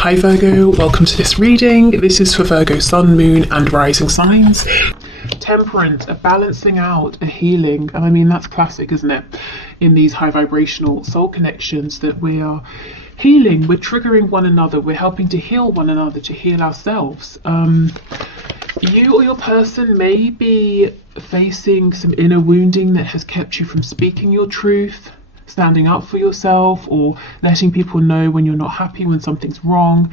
Hi Virgo, welcome to this reading. This is for Virgo Sun, Moon and Rising signs. Temperance, a balancing out, a healing, and I mean that's classic, isn't it? In these high vibrational soul connections that we are healing, we're triggering one another, we're helping to heal one another, to heal ourselves. You or your person may be facing some inner wounding that has kept you from speaking your truth, standing up for yourself, or letting people know when you're not happy, when something's wrong.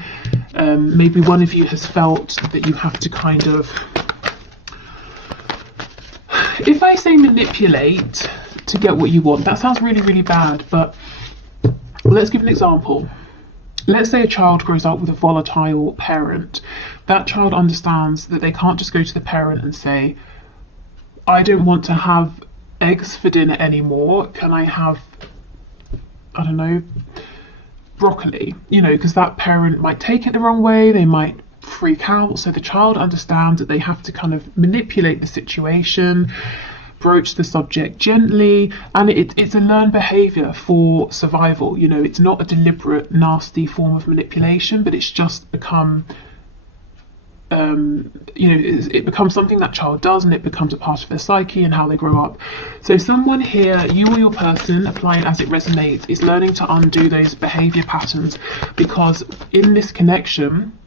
Maybe one of you has felt that you have to kind of, if I say manipulate to get what you want, that sounds really, really bad, but let's give an example. Let's say a child grows up with a volatile parent. That child understands that they can't just go to the parent and say, I don't want to have eggs for dinner anymore, can I have, I don't know, broccoli, because that parent might take it the wrong way, they might freak out. So the child understands that they have to kind of manipulate the situation, broach the subject gently, and it's a learned behavior for survival. It's not a deliberate nasty form of manipulation, but it's just become it becomes something that child does, and it becomes a part of their psyche and how they grow up. So someone here, you or your person, apply it as it resonates, is learning to undo those behavior patterns, because in this connection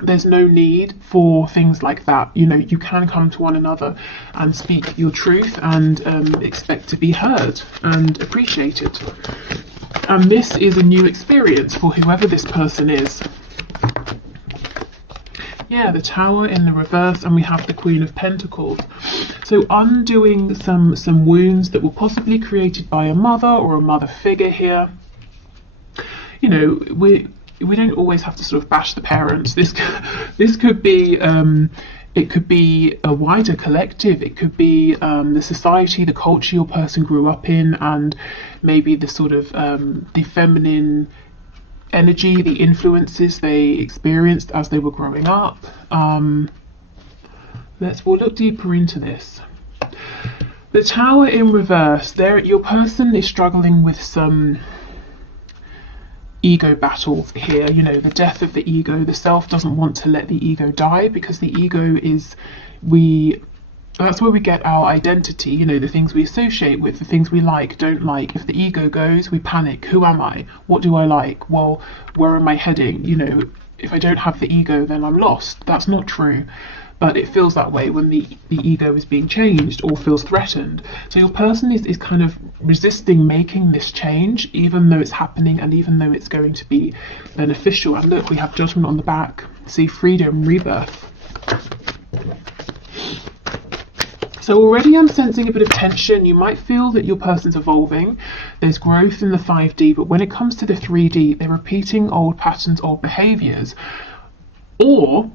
there's no need for things like that. You can come to one another and speak your truth and expect to be heard and appreciated. And this is a new experience for whoever this person is. Yeah, the Tower in the reverse, and we have the Queen of Pentacles. So undoing some wounds that were possibly created by a mother or a mother figure here. We don't always have to sort of bash the parents. This could be it could be a wider collective. It could be the society, the culture your person grew up in, and maybe the sort of the feminine energy, the influences they experienced as they were growing up. We'll look deeper into this. The Tower in reverse, there your person is struggling with some ego battles here. The death of the ego. The self doesn't want to let the ego die, because the ego is, that's where we get our identity, the things we associate with, the things we like, don't like. If the ego goes, we panic. Who am I? What do I like? Well, where am I heading? If I don't have the ego, then I'm lost. That's not true. But it feels that way when the ego is being changed or feels threatened. So your person is kind of resisting making this change, even though it's happening and even though it's going to be beneficial. And look, we have Judgment on the back. See, freedom, rebirth. So already I'm sensing a bit of tension. You might feel that your person's evolving. There's growth in the 5D, but when it comes to the 3D, they're repeating old patterns, old behaviors, or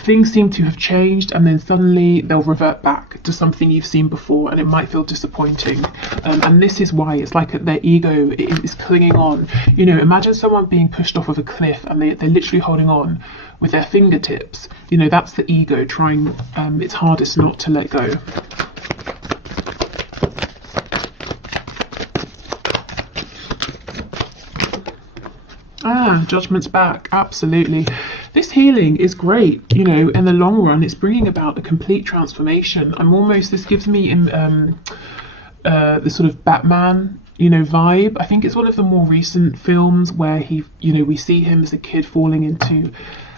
things seem to have changed and then suddenly they'll revert back to something you've seen before, and it might feel disappointing. And this is why it's like their ego is clinging on. Imagine someone being pushed off of a cliff and they're literally holding on with their fingertips. That's the ego trying its hardest not to let go. Judgment's back, absolutely. This healing is great, in the long run. It's bringing about a complete transformation. This gives me the sort of Batman, vibe. I think it's one of the more recent films where we see him as a kid falling into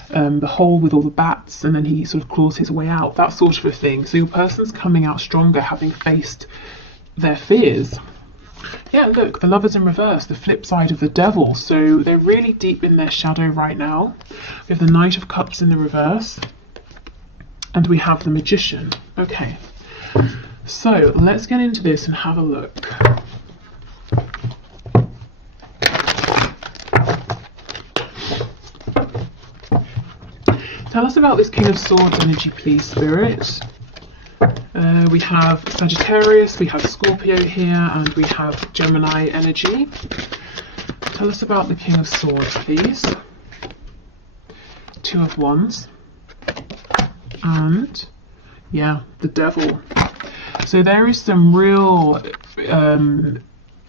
the hole with all the bats, and then he sort of claws his way out, that sort of a thing. So your person's coming out stronger, having faced their fears. Yeah, look, the Lovers in reverse, the flip side of the Devil. So they're really deep in their shadow right now. We have the Knight of Cups in the reverse, and we have the Magician. Okay, so let's get into this and have a look. Tell us about this King of Swords energy, please, Spirit. We have Sagittarius, we have Scorpio here, and we have Gemini energy. Tell us about the King of Swords, please. Two of Wands. And, yeah, the Devil. So there is some real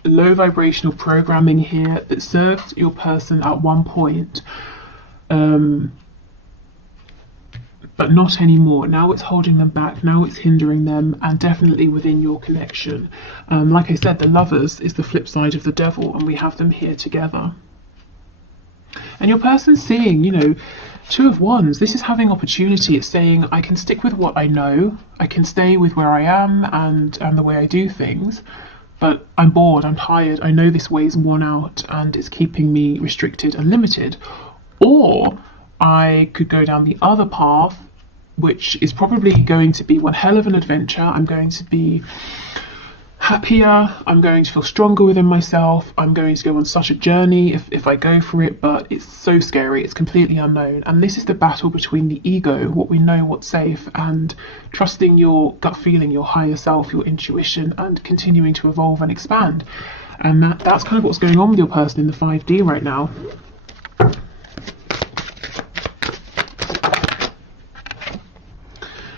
low vibrational programming here that served your person at one point but not anymore. Now it's holding them back, now it's hindering them, and definitely within your connection. Like I said, the Lovers is the flip side of the Devil, and we have them here together. And your person's seeing, you know, Two of Wands. This is having opportunity. It's saying, I can stick with what I know, I can stay with where I am and the way I do things, but I'm bored, I'm tired, I know this way's worn out and it's keeping me restricted and limited. Or I could go down the other path, which is probably going to be one hell of an adventure. I'm going to be happier, I'm going to feel stronger within myself, I'm going to go on such a journey if I go for it, but it's so scary, it's completely unknown. And this is the battle between the ego, what we know, what's safe, and trusting your gut feeling, your higher self, your intuition, and continuing to evolve and expand. And that's kind of what's going on with your person in the 5D right now.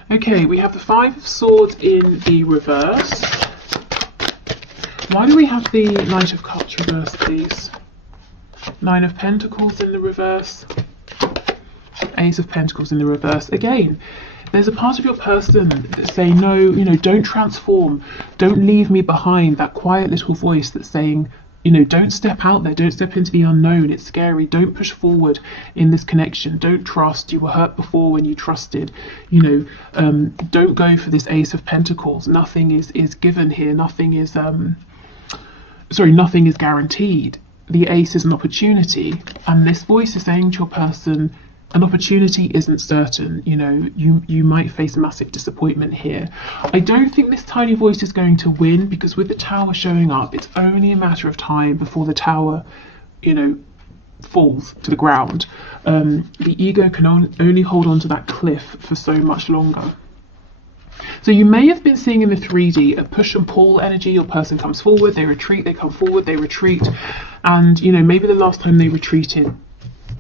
Okay, we have the Five of Swords in the reverse. Why do we have the Knight of Cups reversed, please? Nine of Pentacles in the reverse. Ace of Pentacles in the reverse. Again, there's a part of your person that's saying, no, you know, don't transform. Don't leave me behind. That quiet little voice that's saying, you know, don't step out there, don't step into the unknown, it's scary, don't push forward in this connection, don't trust, you were hurt before when you trusted, you know, don't go for this Ace of Pentacles. Nothing is given here, nothing is nothing is guaranteed. The Ace is an opportunity, and this voice is saying to your person, an opportunity isn't certain, you know, you might face massive disappointment here. I don't think this tiny voice is going to win, because with the Tower showing up, it's only a matter of time before the Tower, you know, falls to the ground. The ego can only hold on to that cliff for so much longer. So you may have been seeing in the 3D a push and pull energy. Your person comes forward, they retreat, they come forward, they retreat, and you know, maybe the last time they retreated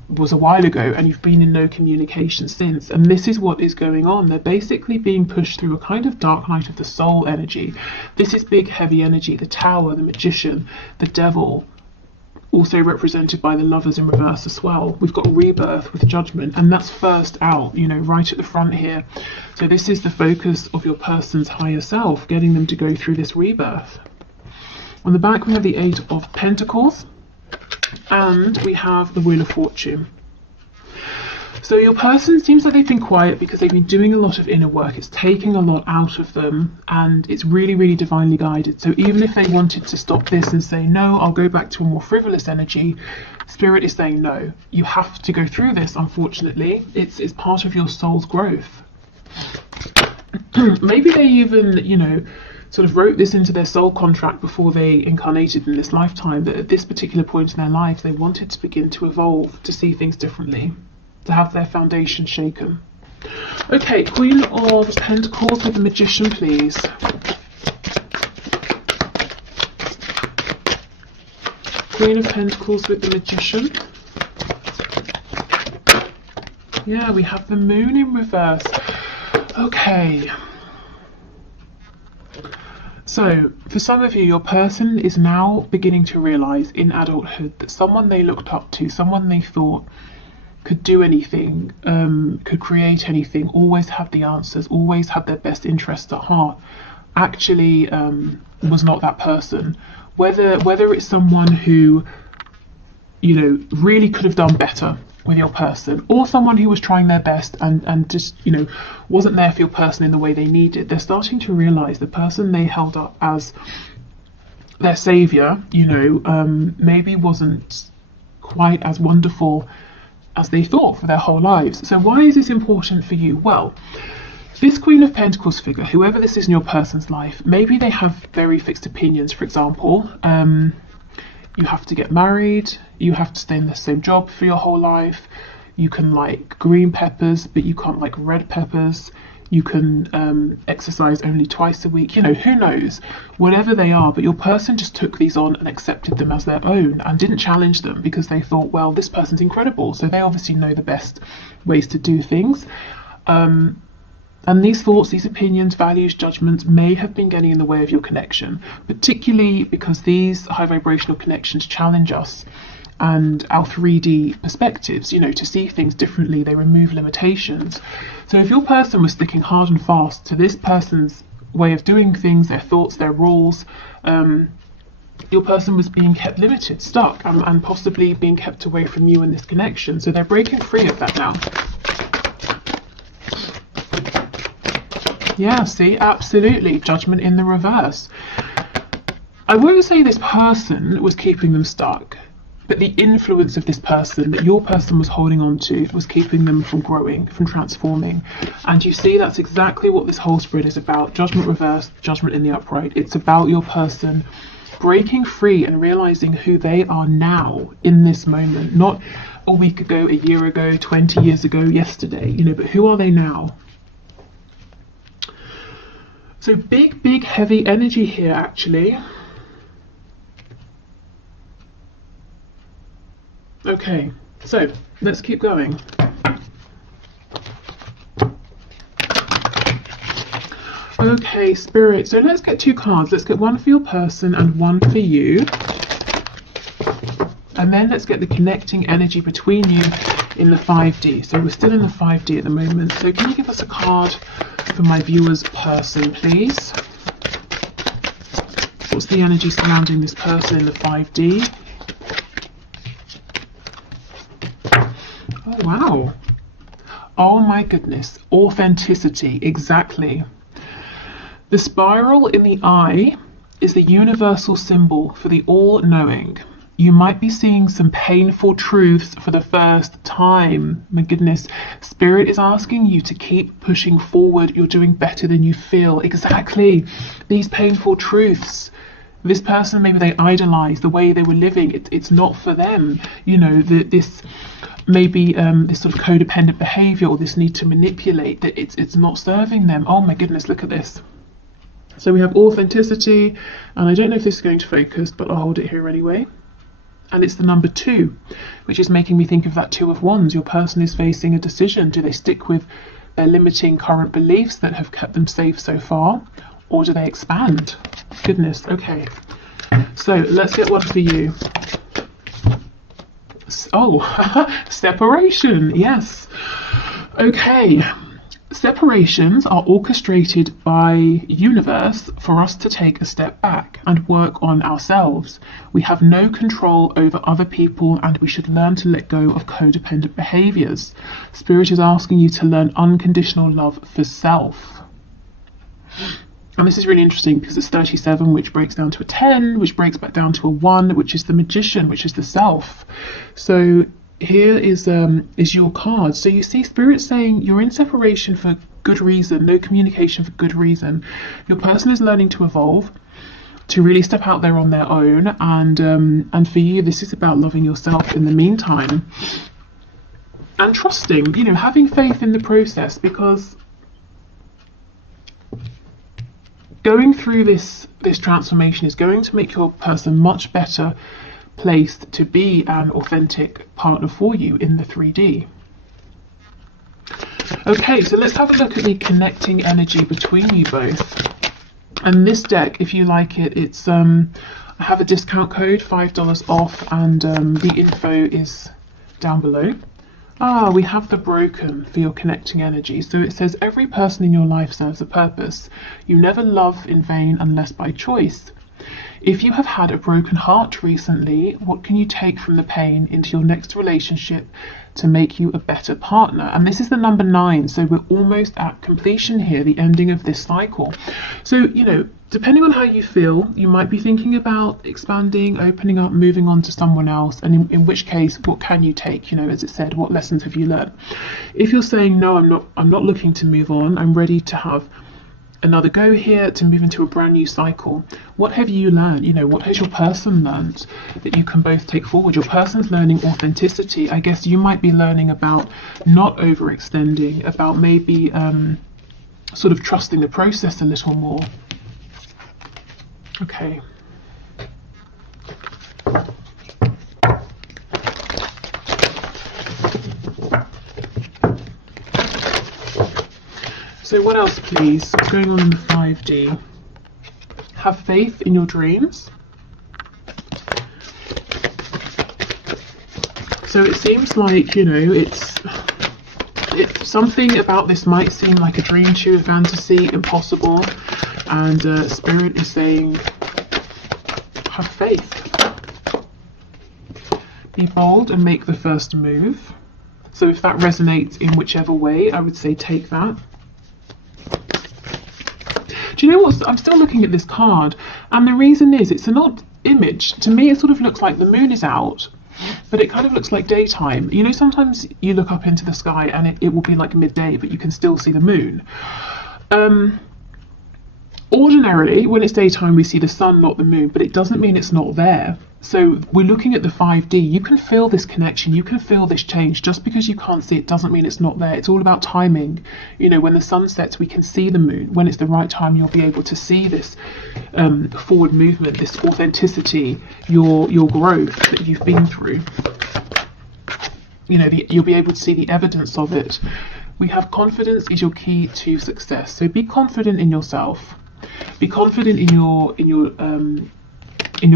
was a while ago and you've been in no communication since. And this is what is going on. They're basically being pushed through a kind of dark night of the soul energy. This is big heavy energy. The Tower, the Magician, the Devil, also represented by the Lovers in reverse as well. We've got Rebirth with Judgment, and that's first out, you know, right at the front here. So this is the focus of your person's higher self, getting them to go through this rebirth. On the back we have the Eight of Pentacles, and we have the Wheel of Fortune. So your person seems like they've been quiet because they've been doing a lot of inner work. It's taking a lot out of them, and it's really, really divinely guided. So even if they wanted to stop this and say, no, I'll go back to a more frivolous energy, Spirit is saying, no, you have to go through this, unfortunately. It's part of your soul's growth. Maybe they even, you know, sort of wrote this into their soul contract before they incarnated in this lifetime, that at this particular point in their life, they wanted to begin to evolve, to see things differently, to have their foundation shaken. Okay, Queen of Pentacles with the Magician, please. Queen of Pentacles with the Magician. Yeah, we have the Moon in reverse. Okay. So, for some of you, your person is now beginning to realise in adulthood that someone they looked up to, someone they thought could do anything, could create anything, always had the answers, always had their best interests at heart, actually was not that person. Whether it's someone who, you know, really could have done better with your person, or someone who was trying their best and just, you know, wasn't there for your person in the way they needed, they're starting to realise the person they held up as their saviour, you know, maybe wasn't quite as wonderful as they thought for their whole lives. So why is this important for you? Well, this Queen of Pentacles figure, whoever this is in your person's life, maybe they have very fixed opinions. For example, you have to get married, you have to stay in the same job for your whole life, you can like green peppers but you can't like red peppers, you can exercise only twice a week, you know, who knows, whatever they are. But your person just took these on and accepted them as their own and didn't challenge them because they thought, well, this person's incredible, so they obviously know the best ways to do things. And these thoughts, these opinions, values, judgments may have been getting in the way of your connection, particularly because these high vibrational connections challenge us and our 3D perspectives, you know, to see things differently. They remove limitations. So if your person was sticking hard and fast to this person's way of doing things, their thoughts, their rules, your person was being kept limited, stuck, and possibly being kept away from you in this connection. So they're breaking free of that now. Yeah, see, absolutely. Judgment in the reverse. I won't say this person was keeping them stuck, but the influence of this person that your person was holding on to was keeping them from growing, from transforming. And you see, that's exactly what this whole spread is about. Judgment reversed, judgment in the upright. It's about your person breaking free and realizing who they are now in this moment, not a week ago, a year ago, 20 years ago, yesterday, you know, but who are they now? So big, heavy energy here, actually. Okay, so let's keep going. Okay, Spirit, so let's get 2 cards. Let's get one for your person and one for you. And then let's get the connecting energy between you in the 5D. So we're still in the 5D at the moment. So can you give us a card for my viewer's person, please? What's the energy surrounding this person in the 5D? Oh, wow. Oh my goodness. Authenticity, exactly. The spiral in the eye is the universal symbol for the all-knowing. You might be seeing some painful truths for the first time. My goodness, Spirit is asking you to keep pushing forward. You're doing better than you feel. Exactly. These painful truths. This person, maybe they idolize the way they were living. It's not for them. You know, this maybe this sort of codependent behavior or this need to manipulate, that it's not serving them. Oh my goodness, look at this. So we have authenticity, and I don't know if this is going to focus, but I'll hold it here anyway. And it's the number 2, which is making me think of that 2 of Wands. Your person is facing a decision. Do they stick with their limiting current beliefs that have kept them safe so far, or do they expand? Goodness, okay. So let's get one for you. Oh, separation, yes. Okay. Separations are orchestrated by universe for us to take a step back and work on ourselves. We have no control over other people, and we should learn to let go of codependent behaviors. Spirit is asking you to learn unconditional love for self. And this is really interesting because it's 37, which breaks down to a 10, which breaks back down to a 1, which is the magician, which is the self. So here is your card. So you see Spirit saying you're in separation for good reason, no communication for good reason. Your person is learning to evolve, to really step out there on their own, and for you this is about loving yourself in the meantime and trusting, you know, having faith in the process, because going through this transformation is going to make your person much better placed to be an authentic partner for you in the 3D. Okay, so let's have a look at the connecting energy between you both. And this deck, if you like it, it's I have a discount code, $5 off, and the info is down below. Ah, we have the broken for your connecting energy. So it says every person in your life serves a purpose. You never love in vain unless by choice. If you have had a broken heart recently, what can you take from the pain into your next relationship to make you a better partner? And this is the number 9, so we're almost at completion here, the ending of this cycle. So, you know, depending on how you feel, you might be thinking about expanding, opening up, moving on to someone else, and in which case, what can you take? You know, as it said, what lessons have you learned? If you're saying, no, I'm not looking to move on, I'm ready to have another go here, to move into a brand new cycle. What have you learned? You know, what has your person learned that you can both take forward? Your person's learning authenticity. I guess you might be learning about not overextending, about maybe sort of trusting the process a little more. Okay. So what else, please? What's going on in the 5D? Have faith in your dreams. So it seems like, you know, it's something about this might seem like a dream to you, a fantasy, impossible, and Spirit is saying, have faith. Be bold and make the first move. So if that resonates in whichever way, I would say take that. Do you know what? I'm still looking at this card, and the reason is it's an odd image. To me, it sort of looks like the moon is out, but it kind of looks like daytime. You know, sometimes you look up into the sky and it will be like midday, but you can still see the moon. Ordinarily, when it's daytime, we see the sun, not the moon, but it doesn't mean it's not there. So we're looking at the 5D. You can feel this connection. You can feel this change. Just because you can't see it doesn't mean it's not there. It's all about timing. You know, when the sun sets, we can see the moon. When it's the right time, you'll be able to see this forward movement, this authenticity, your growth that you've been through. You know, you'll be able to see the evidence of it. We have confidence is your key to success. So be confident in yourself. Be confident in your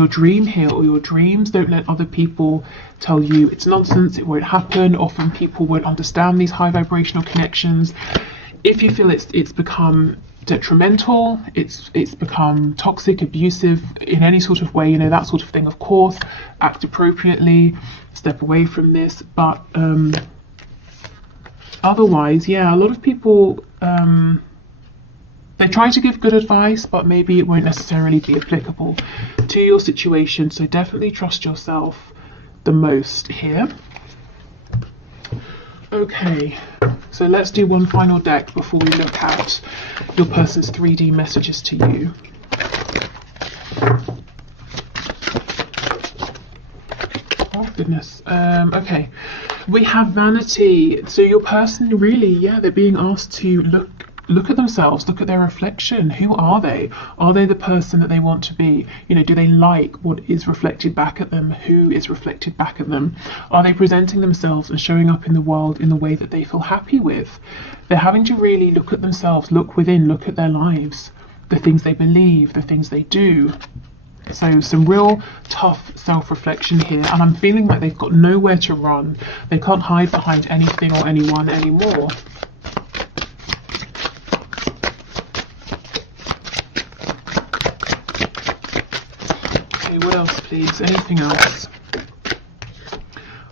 dream here, or your dreams. Don't let other people tell you it's nonsense, it won't happen. Often people won't understand these high vibrational connections. If you feel it's become detrimental, it's become toxic, abusive in any sort of way, you know, that sort of thing, of course, act appropriately, step away from this. But otherwise, yeah, a lot of people they try to give good advice, but maybe it won't necessarily be applicable to your situation. So definitely trust yourself the most here. Okay, so let's do one final deck before we look at your person's 3D messages to you. Oh goodness. Okay, we have vanity. So your person really, yeah, they're being asked to look at themselves, look at their reflection. Who are they? Are they the person that they want to be? You know, do they like what is reflected back at them? Who is reflected back at them? Are they presenting themselves and showing up in the world in the way that they feel happy with? They're having to really look at themselves, look within, look at their lives, the things they believe, the things they do. So some real tough self-reflection here, and I'm feeling like they've got nowhere to run. They can't hide behind anything or anyone anymore. What else, please? Anything else?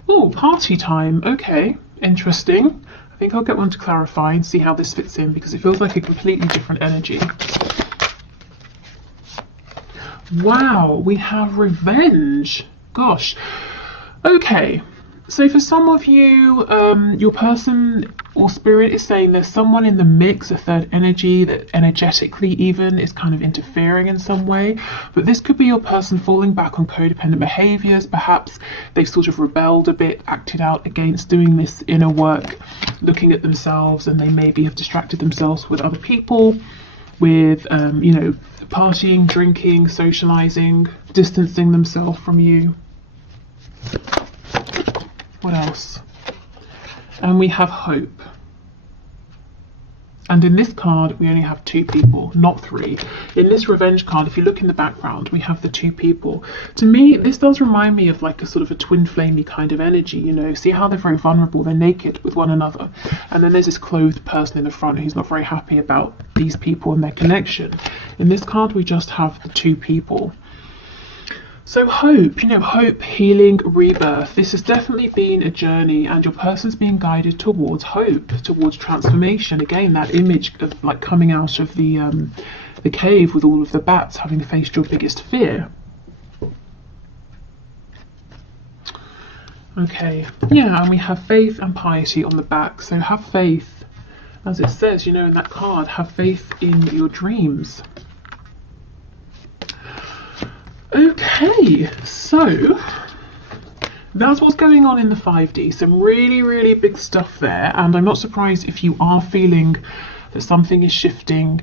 Oh, party time. Okay, interesting. I think I'll get one to clarify and see how this fits in, because it feels like a completely different energy. Wow, we have revenge. Gosh. Okay, so for some of you, your person or spirit is saying there's someone in the mix, a third energy that energetically even is kind of interfering in some way. But this could be your person falling back on codependent behaviors. Perhaps they've sort of rebelled a bit, acted out against doing this inner work, looking at themselves, and they maybe have distracted themselves with other people, with you know, partying, drinking, socializing, distancing themselves from you. What else? And we have hope. And in this card, we only have 2 people, not 3. In this revenge card, if you look in the background, we have the 2 people. To me, this does remind me of like a sort of a twin flamey kind of energy, you know. See how they're very vulnerable, they're naked with one another. And then there's this clothed person in the front who's not very happy about these people and their connection. In this card, we just have the 2 people. So hope, you know, hope, healing, rebirth. This has definitely been a journey, and your person's being guided towards hope, towards transformation. Again, that image of like coming out of the cave with all of the bats, having faced your biggest fear. Okay, yeah, and we have faith and piety on the back. So have faith, as it says, you know, in that card, have faith in your dreams. Okay, so that's what's going on in the 5D. Some really, really big stuff there, and I'm not surprised if you are feeling that something is shifting,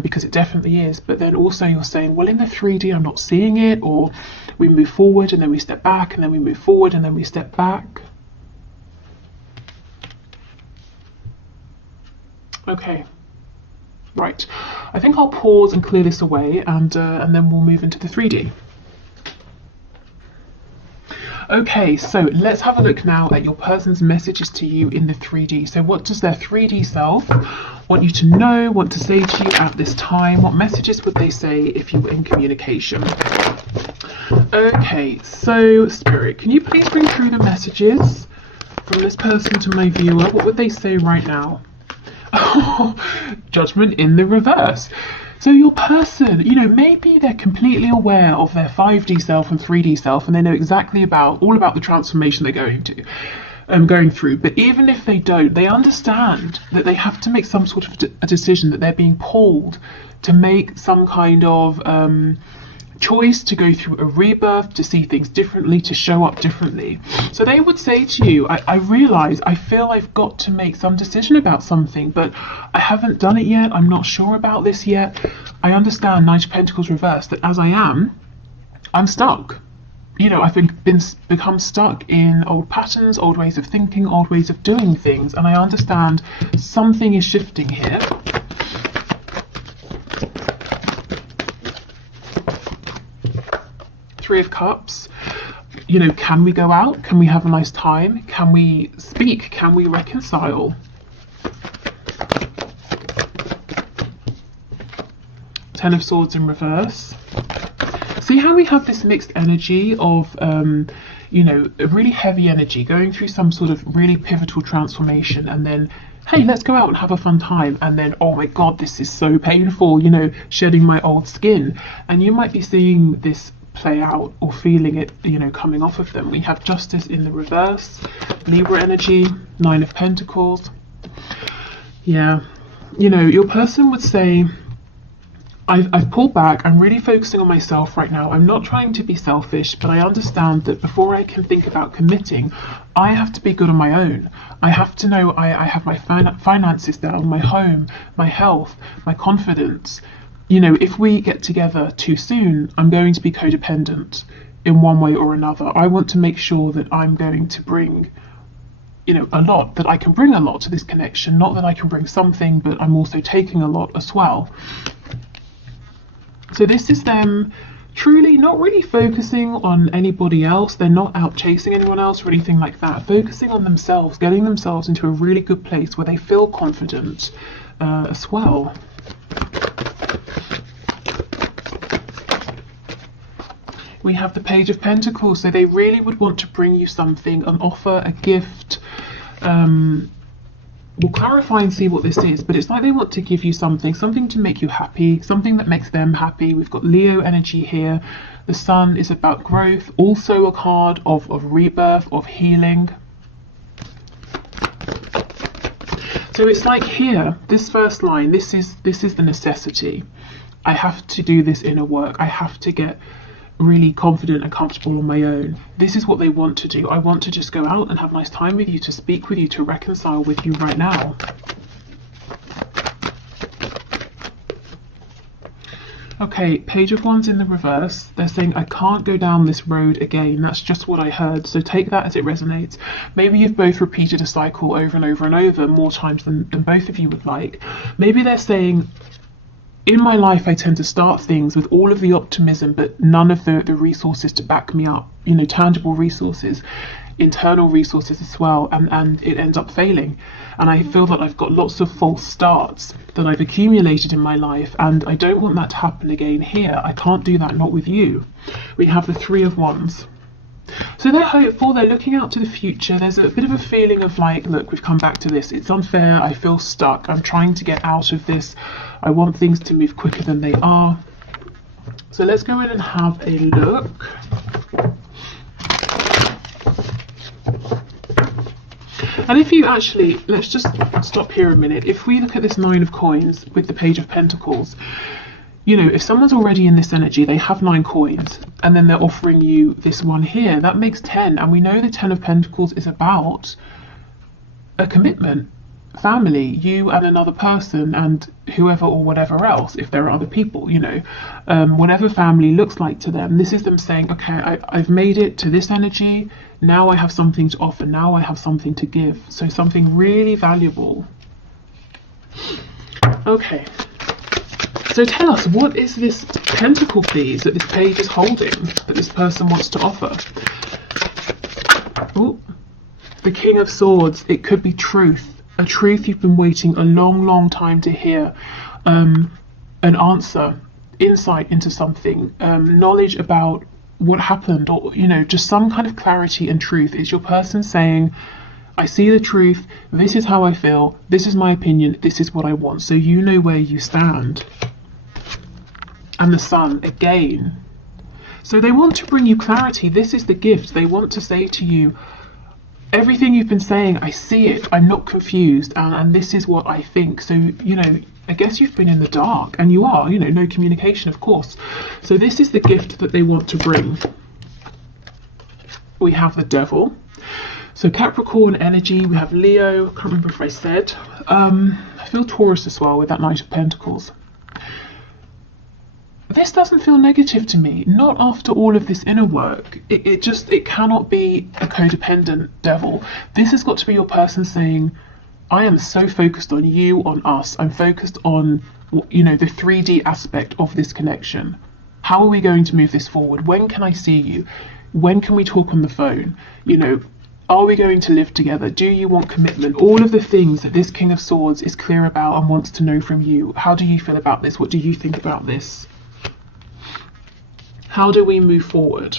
because it definitely is. But then also you're saying, well, in the 3D I'm not seeing it, or we move forward and then we step back, and then we move forward and then we step back. Okay. Right, I think I'll pause and clear this away, and then we'll move into the 3D. Okay, so let's have a look now at your person's messages to you in the 3D. So what does their 3D self want you to know, want to say to you at this time? What messages would they say if you were in communication? Okay, so Spirit, can you please bring through the messages from this person to my viewer? What would they say right now? Oh, Judgment in the reverse. So your person, you know, maybe they're completely aware of their 5D self and 3D self, and they know exactly all about the transformation they're going through. But even if they don't, they understand that they have to make some sort of a decision, that they're being pulled to make some kind of choice, to go through a rebirth, to see things differently, to show up differently. So they would say to you, I realize, I feel I've got to make some decision about something, but I haven't done it yet. I'm not sure about this yet. I understand, Knight of Pentacles reversed, that as I'm stuck. You know, I've become stuck in old patterns, old ways of thinking, old ways of doing things, and I understand something is shifting here. Three of Cups. You know, can we go out? Can we have a nice time? Can we speak? Can we reconcile? Ten of Swords in reverse. See how we have this mixed energy of, you know, a really heavy energy going through some sort of really pivotal transformation, and then, hey, let's go out and have a fun time, and then, oh my God, this is so painful, you know, shedding my old skin. And you might be seeing this play out or feeling it, you know, coming off of them. We have Justice in the reverse, Libra energy, Nine of Pentacles. Yeah, you know, your person would say, I've pulled back. I'm really focusing on myself right now. I'm not trying to be selfish, but I understand that before I can think about committing, I have to be good on my own. I have to know I have my finances down, my home, my health, my confidence. You know, if we get together too soon, I'm going to be codependent in one way or another. I want to make sure that I'm going to bring, you know, a lot, that I can bring a lot to this connection, not that I can bring something, but I'm also taking a lot as well. So this is them truly not really focusing on anybody else. They're not out chasing anyone else or anything like that. Focusing on themselves, getting themselves into a really good place where they feel confident as well. We have the Page of Pentacles, so they really would want to bring you something, an offer, a gift. We'll clarify and see what this is, but it's like they want to give you something to make you happy, something that makes them happy. We've got Leo energy here. The Sun is about growth, also a card of rebirth, of healing. So it's like here, this first line, this is the necessity. I have to do this inner work. I have to get really confident and comfortable on my own. This is what they want to do. I want to just go out and have a nice time with you, to speak with you, to reconcile with you right now. Okay, Page of Wands in the reverse. They're saying, I can't go down this road again. That's just what I heard. So take that as it resonates. Maybe you've both repeated a cycle over and over and over, more times than both of you would like. Maybe they're saying, in my life, I tend to start things with all of the optimism, but none of the resources to back me up, you know, tangible resources, internal resources as well, and it ends up failing. And I feel that I've got lots of false starts that I've accumulated in my life, and I don't want that to happen again here. I can't do that, not with you. We have the Three of Wands. So they're hopeful, they're looking out to the future. There's a bit of a feeling of like, look, we've come back to this. It's unfair, I feel stuck, I'm trying to get out of this. I want things to move quicker than they are. So let's go in and have a look. And if you actually, let's just stop here a minute. If we look at this Nine of Coins with the Page of Pentacles, you know, if someone's already in this energy, they have 9 coins, and then they're offering you this one here, that makes 10. And we know the 10 of Pentacles is about a commitment, family, you and another person, and whoever or whatever else, if there are other people, you know, whatever family looks like to them. This is them saying, okay, I've made it to this energy, now I have something to offer, now I have something to give. So something really valuable. Okay. So tell us, what is this pentacle, please, that this page is holding, that this person wants to offer? Oh, the King of Swords. It could be truth, a truth you've been waiting a long time to hear, an answer, insight into something, knowledge about what happened, or just some kind of clarity and truth. It's your person saying, I see the truth, this is how I feel, this is my opinion, this is what I want, so you know where you stand. And the Sun again. So they want to bring you clarity. This is the gift. They want to say to you, everything you've been saying, I see it, I'm not confused, and this is what I think. So, I guess you've been in the dark, and you are, no communication, of course. So this is the gift that they want to bring. We have the Devil. So Capricorn energy, we have Leo, I can't remember if I said. I feel Taurus as well with that Knight of Pentacles. This doesn't feel negative to me, not after all of this inner work. It cannot be a codependent devil. This has got to be your person saying, I am so focused on you, on us. I'm focused on, the 3D aspect of this connection. How are we going to move this forward? When can I see you? When can we talk on the phone? Are we going to live together? Do you want commitment? All of the things that this King of Swords is clear about and wants to know from you. How do you feel about this? What do you think about this? How do we move forward?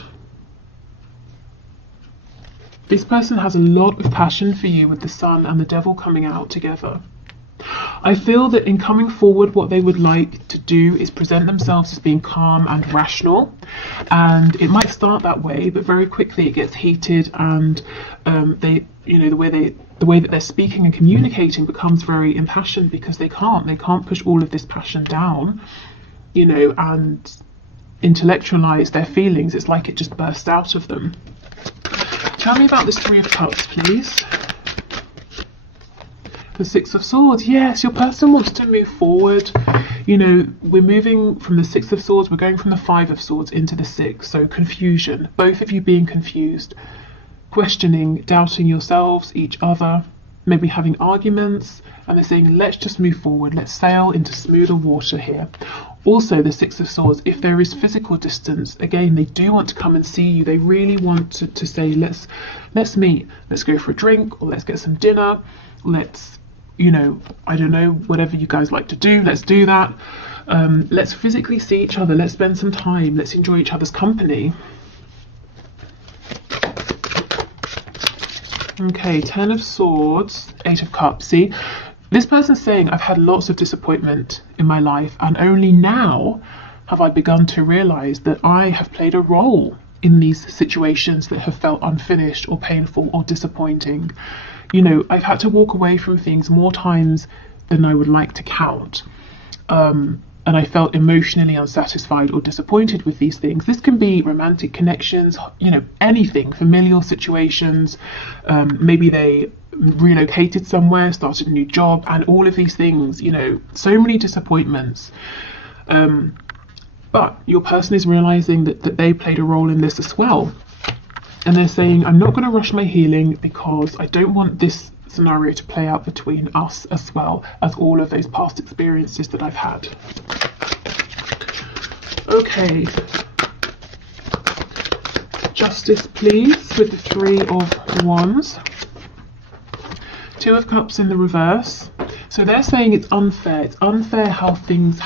This person has a lot of passion for you with the Sun and the Devil coming out together. I feel that in coming forward, what they would like to do is present themselves as being calm and rational. And it might start that way, but very quickly it gets heated, and the way that they're speaking and communicating becomes very impassioned, because they can't push all of this passion down, and intellectualize their feelings. It's like it just bursts out of them. Tell me about this Three of Cups, please. The Six of Swords. Yes, your person wants to move forward. We're moving from the Six of Swords, we're going from the Five of Swords into the Six. So confusion, both of you being confused, questioning, doubting yourselves, each other, maybe having arguments, and they're saying, let's just move forward, let's sail into smoother water here. Also, the Six of Swords, if there is physical distance, again, they do want to come and see you. They really want to say, let's meet, let's go for a drink, or let's get some dinner, let's, I don't know, whatever you guys like to do, let's do that. Let's physically see each other, let's spend some time, let's enjoy each other's company. Okay, Ten of Swords, Eight of Cups. See, this person's saying, I've had lots of disappointment in my life, and only now have I begun to realize that I have played a role in these situations that have felt unfinished or painful or disappointing. I've had to walk away from things more times than I would like to count. And I felt emotionally unsatisfied or disappointed with these things. This can be romantic connections, anything, familial situations. Maybe they relocated somewhere, started a new job, and all of these things, so many disappointments. But your person is realizing that they played a role in this as well. And they're saying, I'm not going to rush my healing because I don't want this scenario to play out between us as well as all of those past experiences that I've had. Okay. Justice, please, with the Three of Wands. Two of Cups in the reverse. So they're saying it's unfair. It's unfair how things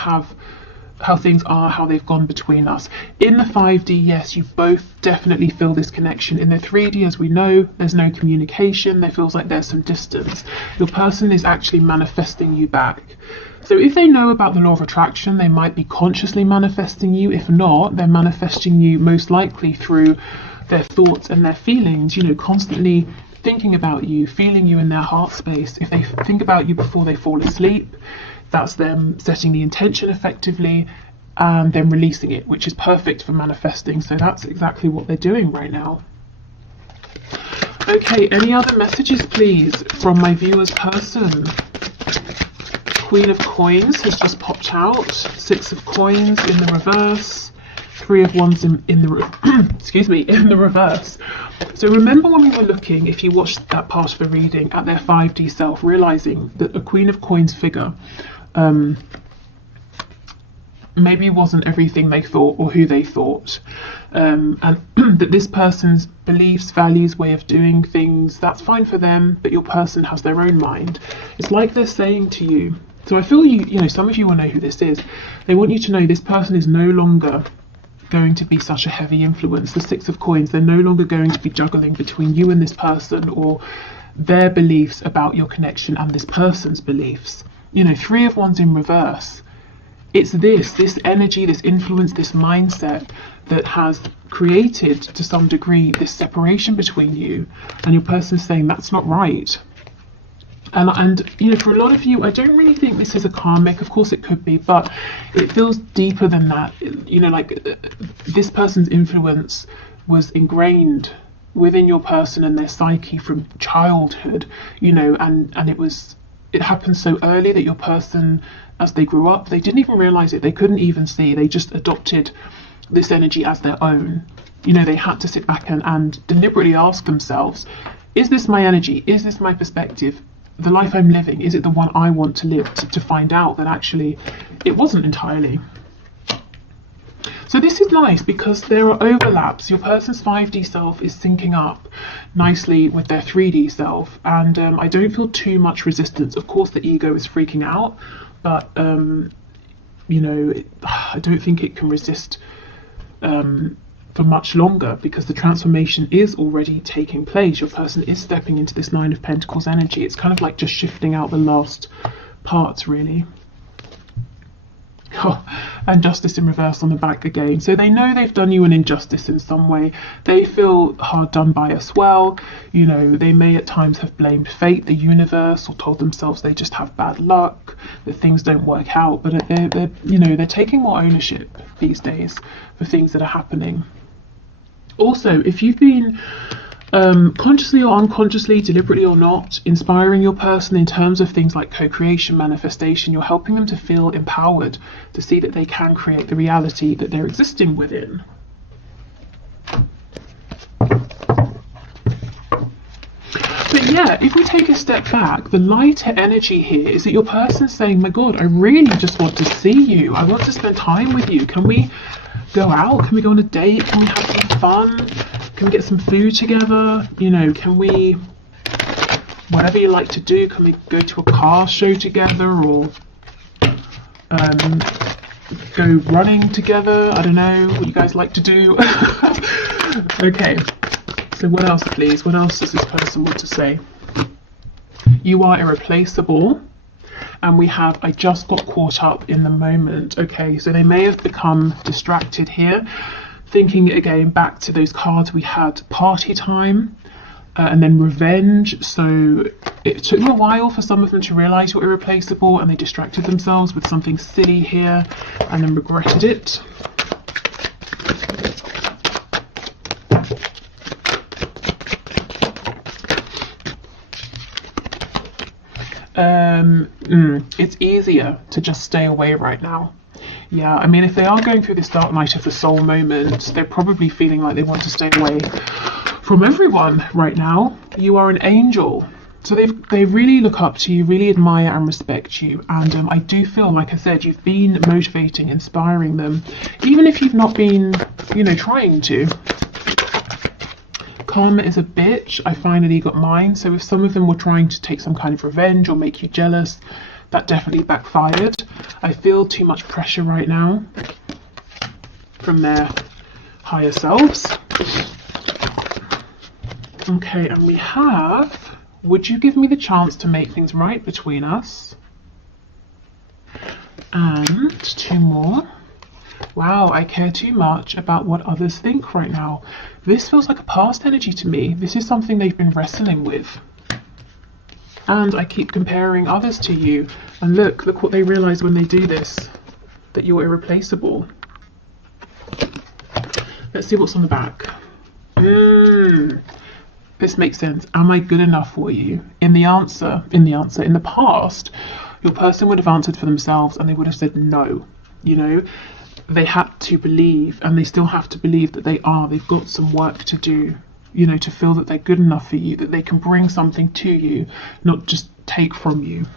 are, how they've gone between us. In the 5D, yes, you both definitely feel this connection. In the 3D, as we know, there's no communication. There feels like there's some distance. Your person is actually manifesting you back. So if they know about the law of attraction, they might be consciously manifesting you. If not, they're manifesting you most likely through their thoughts and their feelings, constantly thinking about you, feeling you in their heart space. If they think about you before they fall asleep, that's them setting the intention effectively and then releasing it, which is perfect for manifesting. So that's exactly what they're doing right now. Okay, any other messages, please, from my viewer's person? Queen of Coins has just popped out. Six of Coins in the reverse. Three of Wands in the excuse me, in the reverse. So remember when we were looking, if you watched that part of the reading, at their 5D self, realizing that a Queen of Coins figure maybe wasn't everything they thought or who they thought, and that this person's beliefs, values, way of doing things, that's fine for them, but your person has their own mind. It's like they're saying to you, so I feel you know, some of you will know who this is. They want you to know this person is no longer going to be such a heavy influence. The Six of Coins, they're no longer going to be juggling between you and this person, or their beliefs about your connection and this person's beliefs. You know, Three of Wands in reverse. It's this energy, this influence, this mindset that has created to some degree this separation between you, and your person saying that's not right. And you know, for a lot of you, I don't really think this is a karmic. Of course it could be, but it feels deeper than that. You know, like this person's influence was ingrained within your person and their psyche from childhood, you know, and it happened so early that your person, as they grew up, they didn't even realize it. They couldn't even see. They just adopted this energy as their own. You know, they had to sit back and deliberately ask themselves, is this my energy? Is this my perspective? The life I'm living, is it the one I want to live? To find out that actually it wasn't entirely. So this is nice because there are overlaps. Your person's 5D self is syncing up nicely with their 3D self, and I don't feel too much resistance. Of course the ego is freaking out, but you know, I don't think it can resist for much longer, because the transformation is already taking place. Your person is stepping into this Nine of Pentacles energy. It's kind of like just shifting out the last parts, really. Oh, and Justice in reverse on the back again. So they know they've done you an injustice in some way. They feel hard done by as well. You know, they may at times have blamed fate, the universe, or told themselves they just have bad luck, that things don't work out. But they're you know, they're taking more ownership these days for things that are happening. Also, if you've been consciously or unconsciously, deliberately or not, inspiring your person in terms of things like co-creation, manifestation, you're helping them to feel empowered, to see that they can create the reality that they're existing within. But yeah, if we take a step back, the lighter energy here is that your person's saying, my God, I really just want to see you. I want to spend time with you. Can we go out? Can we go on a date? Can we have some fun? Can we get some food together? You know, can we, whatever you like to do, can we go to a car show together, or go running together? I don't know what you guys like to do. Okay, so what else, please? What else does this person want to say? You are irreplaceable. And we have, I just got caught up in the moment. Okay, so they may have become distracted here, thinking again back to those cards we had, party time, and then revenge. So it took a while for some of them to realize you're irreplaceable, and they distracted themselves with something silly here and then regretted it. It's easier to just stay away right now. Yeah, I mean, if they are going through this dark night of the soul moment, they're probably feeling like they want to stay away from everyone right now. You are an angel. So they really look up to you, really admire and respect you. And I do feel, like I said, you've been motivating, inspiring them, even if you've not been, you know, trying to. Karma is a bitch. I finally got mine. So if some of them were trying to take some kind of revenge or make you jealous, that definitely backfired. I feel too much pressure right now from their higher selves. Okay, and we have, would you give me the chance to make things right between us? And two more. Wow, I care too much about what others think right now. This feels like a past energy to me. This is something they've been wrestling with. And I keep comparing others to you. And look what they realize when they do this, that you're irreplaceable. Let's see what's on the back. This makes sense. Am I good enough for you? In the past, your person would have answered for themselves and they would have said no. You know, they had to believe, and they still have to believe that they've got some work to do, you know, to feel that they're good enough for you, that they can bring something to you, not just take from you.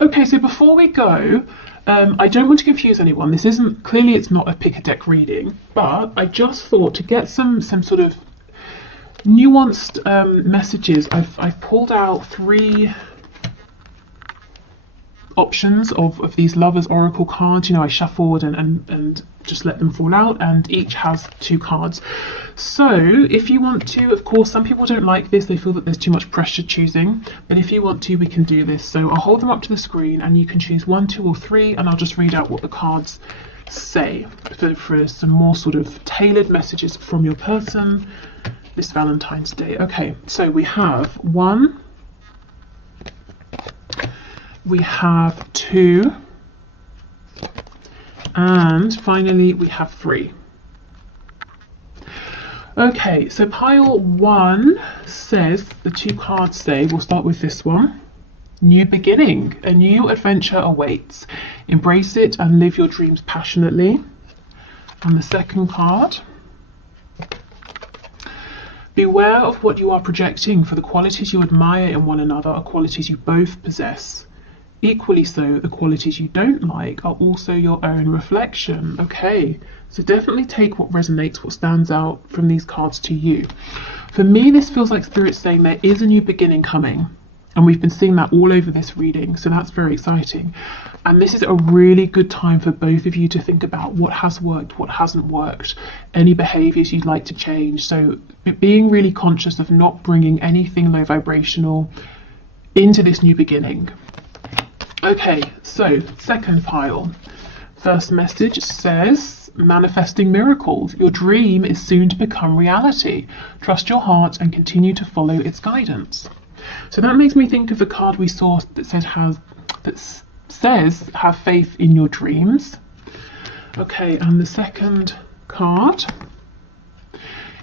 Okay, so before we go, I don't want to confuse anyone. This isn't, clearly it's not a pick a deck reading, but I just thought to get some sort of nuanced messages, I've pulled out 3 options of these lovers oracle cards. You know, I shuffled and just let them fall out, and each has 2 cards. So if you want to, of course, some people don't like this, they feel that there's too much pressure choosing, but if you want to, we can do this. So I'll hold them up to the screen and you can choose 1, 2 or 3, and I'll just read out what the cards say for some more sort of tailored messages from your person this Valentine's Day. Okay, so we have 1, we have 2, and finally we have 3. Okay, so pile 1 says, the 2 cards say, we'll start with this one, new beginning, a new adventure awaits, embrace it and live your dreams passionately. And the second card, beware of what you are projecting, for the qualities you admire in one another are qualities you both possess. Equally so, the qualities you don't like are also your own reflection. Okay, so definitely take what resonates, what stands out from these cards to you. For me, this feels like Spirit's saying there is a new beginning coming, and we've been seeing that all over this reading, so that's very exciting. And this is a really good time for both of you to think about what has worked, what hasn't worked, any behaviours you'd like to change. So being really conscious of not bringing anything low vibrational into this new beginning. Okay, so second pile. First message says, manifesting miracles. Your dream is soon to become reality. Trust your heart and continue to follow its guidance. So that makes me think of the card we saw that says have faith in your dreams. Okay, and the second card,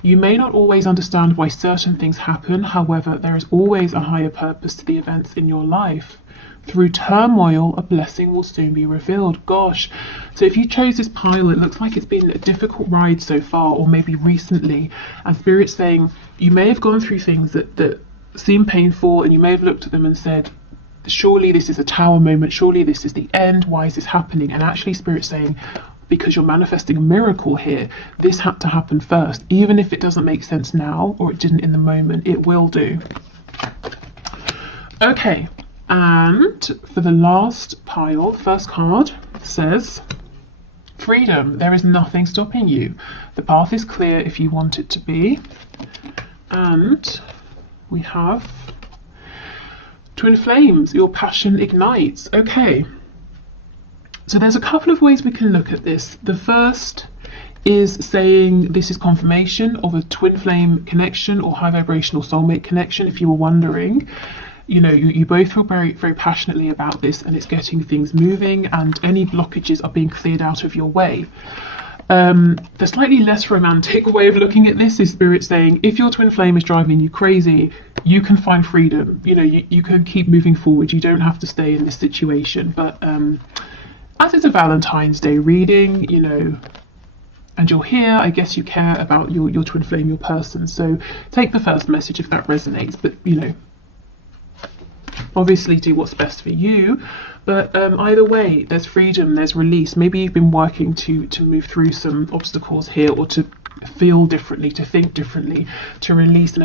you may not always understand why certain things happen. However, there is always a higher purpose to the events in your life. Through turmoil, a blessing will soon be revealed. Gosh, so if you chose this pile, it looks like it's been a difficult ride so far, or maybe recently, and Spirit's saying you may have gone through things that seem painful, and you may have looked at them and said, surely this is a tower moment, surely this is the end, why is this happening? And actually Spirit's saying, because you're manifesting a miracle here, this had to happen first. Even if it doesn't make sense now, or it didn't in the moment, it will do. Okay, and for the last pile, first card says, freedom. There is nothing stopping you. The path is clear if you want it to be. And we have twin flames, your passion ignites. Okay, so there's a couple of ways we can look at this. The first is saying this is confirmation of a twin flame connection or high vibrational soulmate connection. If you were wondering, you know, you both feel very, very passionately about this, and it's getting things moving, and any blockages are being cleared out of your way. The slightly less romantic way of looking at this is Spirit saying, if your twin flame is driving you crazy, you can find freedom. You know, you can keep moving forward. You don't have to stay in this situation. But as it's a Valentine's Day reading, you know, and you're here, I guess you care about your twin flame, your person. So take the first message if that resonates. But, you know, obviously do what's best for you, but either way, there's freedom, there's release. Maybe you've been working to move through some obstacles here, or to feel differently, to think differently, to release and